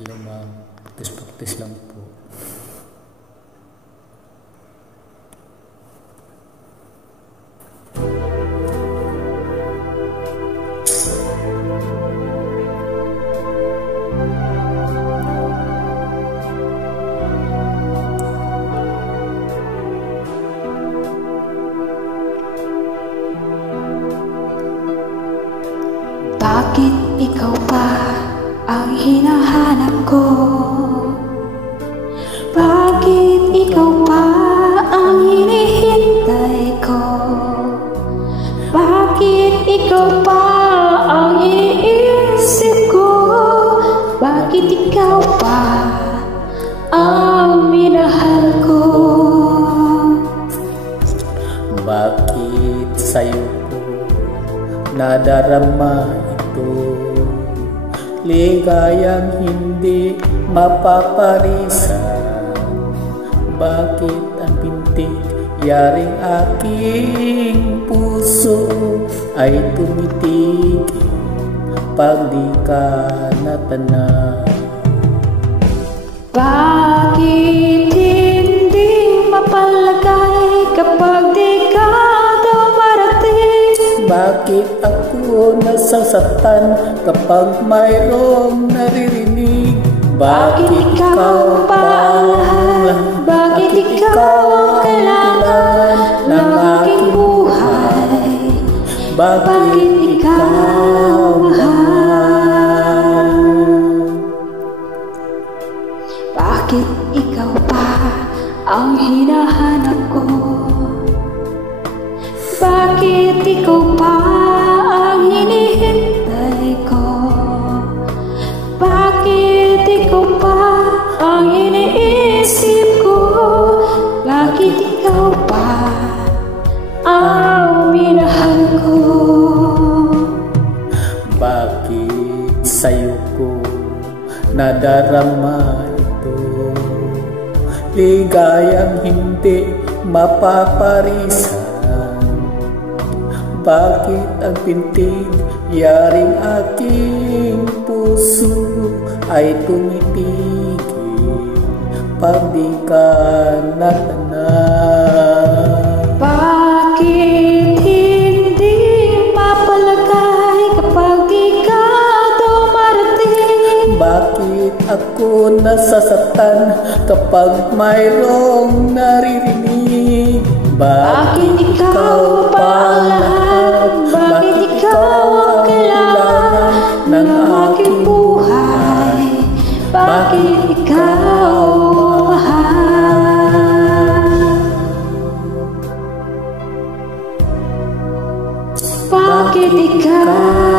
Hello ma'am, practice lang po. Bakit ikaw pa ang hinahanap ko? Bakit ikaw pa ang hinihintay ko? Bakit ikaw pa ang iniisip ko? Bakit ikaw pa ang minahal ko? Bakit sa'yo ko nadarama ito? Ligayang hindi mapaparisan. Bakit ang pintig yaring aking puso ay tumitigil pag di ka natanaw? Bakit hindi mapalagay kapag di ka dumarating? Bakit ako nasasaktan kapag mayroong naririnig? Bakit ikaw pa ang lahat? Bakit ikaw ang kailangan ng aking buhay? Bakit ikaw mahal? Bakit ikaw pa ang hinahanap ko? Bakit ikaw pa ang hinihintay ko? Bakit ikaw pa ang iniisip ko? Bakit ikaw pa ang minahal ko? Bakit sa'yo ko nadarama ito? Ligayang hindi mapaparisan. Bakit ang pintig yaring aking puso ay tumitigil pag di ka natanaw? Bakit hindi mapalagay kapag di ka dumarating? Bakit ako nasasaktan kapag mayroong naririnig? Bakit ikaw pa ang lahat? Bakit ikaw ang kailangan ng aking buhay? Bakit ikaw mahal? Bakit ikaw